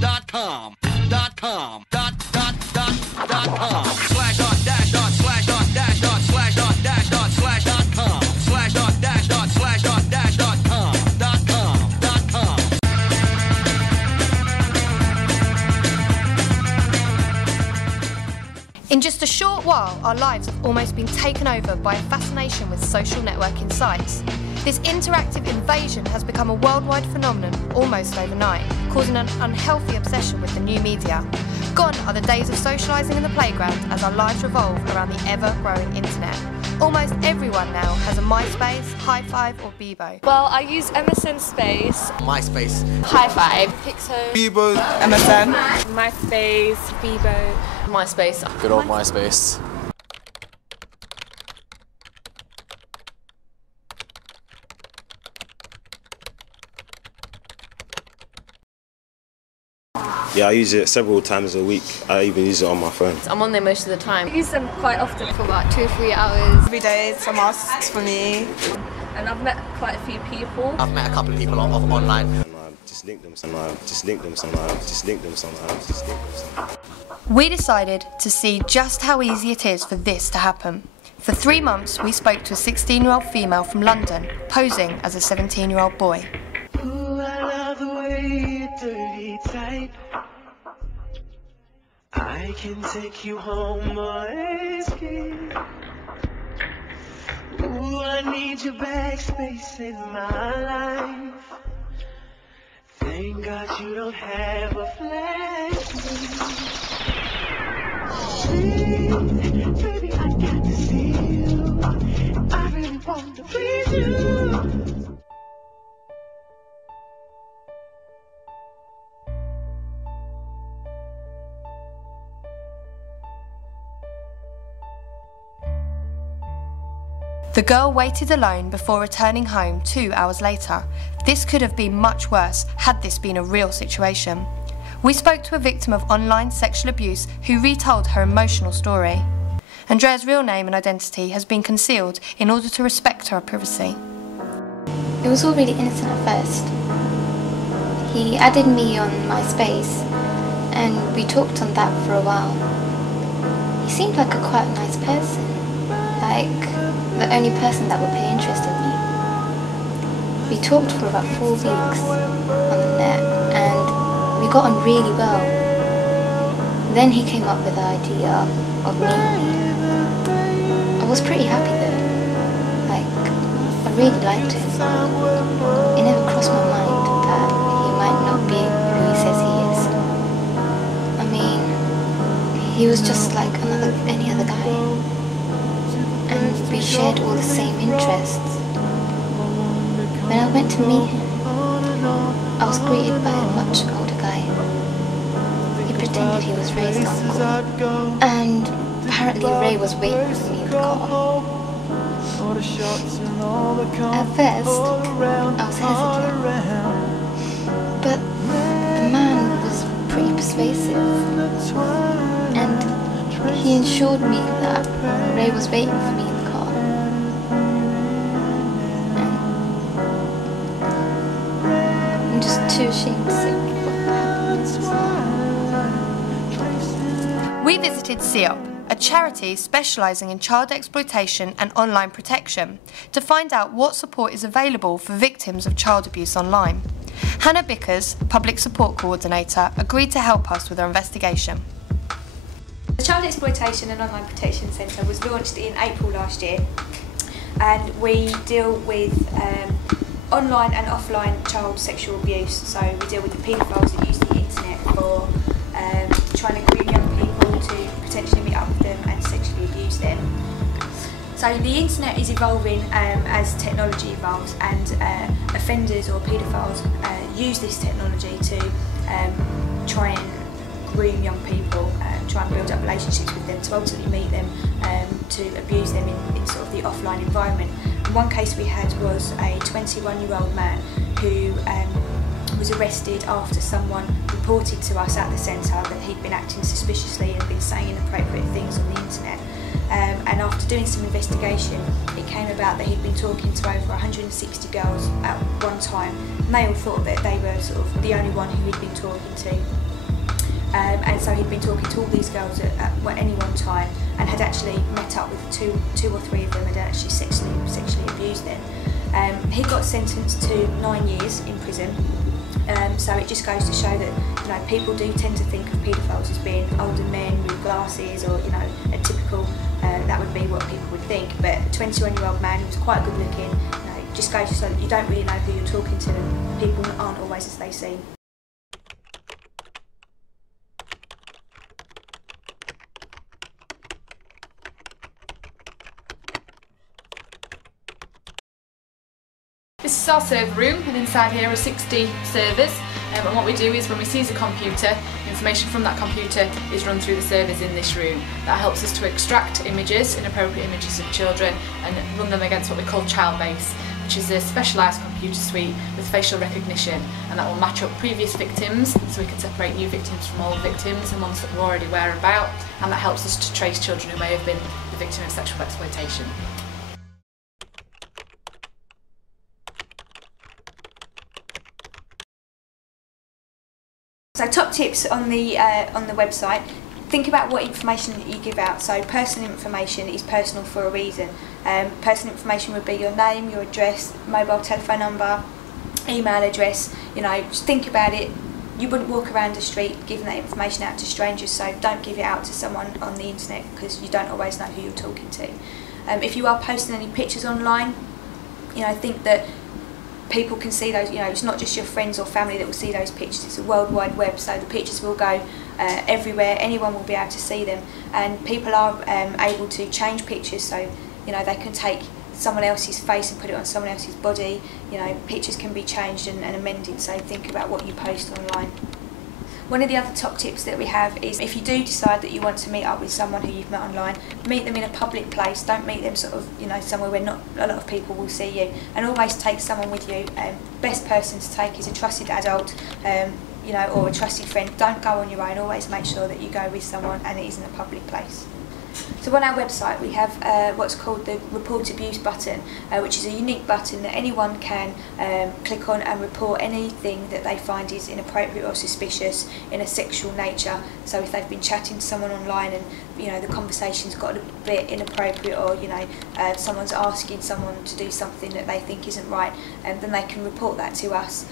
Dotcom. Dotcom. Dotcom. In just a short while, our lives have almost been taken over by a fascination with social networking sites. This interactive invasion has become a worldwide phenomenon almost overnight, causing an unhealthy obsession with the new media. Gone are the days of socialising in the playground as our lives revolve around the ever-growing internet. Almost everyone now has a MySpace, High Five or Bebo. Well, I use MSN Space, MySpace, High Five, Pixo, Bebo, MSN, MySpace, Bebo, MySpace. Good old MySpace. Yeah, I use it several times a week. I even use it on my phone. I'm on there most of the time. I use them quite often for about 2 or 3 hours. Every day it's a must for me. And I've met quite a few people. I've met a couple of people online. And I just link them sometimes, just link them sometimes, just link them sometimes, just link them sometimes. We decided to see just how easy it is for this to happen. For 3 months, we spoke to a 16-year-old female from London, posing as a 17-year-old boy. Ooh, I love the way you dirty type. I can take you home or escape. Ooh, I need your backspace, save my life. Thank God you don't have a flash. Baby, I got to see you. I really want to please you. The girl waited alone before returning home 2 hours later. This could have been much worse had this been a real situation. We spoke to a victim of online sexual abuse who retold her emotional story. Andrea's real name and identity has been concealed in order to respect her privacy. It was all really innocent at first. He added me on MySpace and we talked on that for a while. He seemed like a quite nice person, like the only person that would pay interest in me. We talked for about 4 weeks on the net and we got on really well. Then he came up with the idea of meeting me. I was pretty happy though. Like, I really liked him. It never crossed my mind that he might not be who he says he is. I mean, he was just like any other guy. And we shared all the same interests. When I went to meet him, I was greeted by a much older guy. He pretended he was Ray's uncle, and apparently Ray was waiting for me in the car. At first, I was hesitant, but the man was pretty persuasive, and he assured me that Ray was waiting for me in the car. And I'm just too ashamed to say what happened. We visited CEOP, a charity specialising in child exploitation and online protection, to find out what support is available for victims of child abuse online. Hannah Bickers, Public Support Coordinator, agreed to help us with our investigation. The Child Exploitation and Online Protection Centre was launched in April last year, and we deal with online and offline child sexual abuse. So we deal with the paedophiles that use the internet for trying to groom young people to potentially meet up with them and sexually abuse them. So the internet is evolving as technology evolves, and offenders or paedophiles use this technology to try and groom young people, try and build up relationships with them, to ultimately meet them, to abuse them in sort of the offline environment. And one case we had was a 21-year-old man who was arrested after someone reported to us at the centre that he'd been acting suspiciously and been saying inappropriate things on the internet. And after doing some investigation, it came about that he'd been talking to over 160 girls at one time, and they all thought that they were sort of the only one who he'd been talking to. And so he'd been talking to all these girls at any one time, and had actually met up with two or three of them and had actually sexually abused them. He got sentenced to 9 years in prison. So it just goes to show that people do tend to think of paedophiles as being older men with glasses, or a typical that would be what people would think. But a 21-year-old man who was quite good looking, it just goes to show that you don't really know who you're talking to, and people aren't always as they seem. This is our server room, and inside here are 60 servers, and what we do is when we seize a computer, information from that computer is run through the servers in this room. That helps us to extract images, inappropriate images of children, and run them against what we call ChildBase, which is a specialised computer suite with facial recognition, and that will match up previous victims so we can separate new victims from old victims and ones that we're already aware about, and that helps us to trace children who may have been the victim of sexual exploitation. So top tips on the website: think about what information that you give out. So personal information is personal for a reason. Personal information would be your name, your address, mobile telephone number, email address. Just think about it. You wouldn't walk around the street giving that information out to strangers, so don't give it out to someone on the internet, because you don't always know who you're talking to. If you are posting any pictures online, think that people can see those. It's not just your friends or family that will see those pictures. It's a world wide web, so the pictures will go everywhere. Anyone will be able to see them, and people are able to change pictures, so they can take someone else's face and put it on someone else's body. Pictures can be changed and amended, so think about what you post online. One of the other top tips that we have is, if you do decide that you want to meet up with someone who you've met online, meet them in a public place. Don't meet them sort of, somewhere where not a lot of people will see you, and always take someone with you. Best person to take is a trusted adult, or a trusted friend. Don't go on your own. Always make sure that you go with someone and it is in a public place. So on our website we have what's called the Report Abuse button, which is a unique button that anyone can click on and report anything that they find is inappropriate or suspicious in a sexual nature. So if they've been chatting to someone online and the conversation's got a bit inappropriate, or someone's asking someone to do something that they think isn't right, then they can report that to us.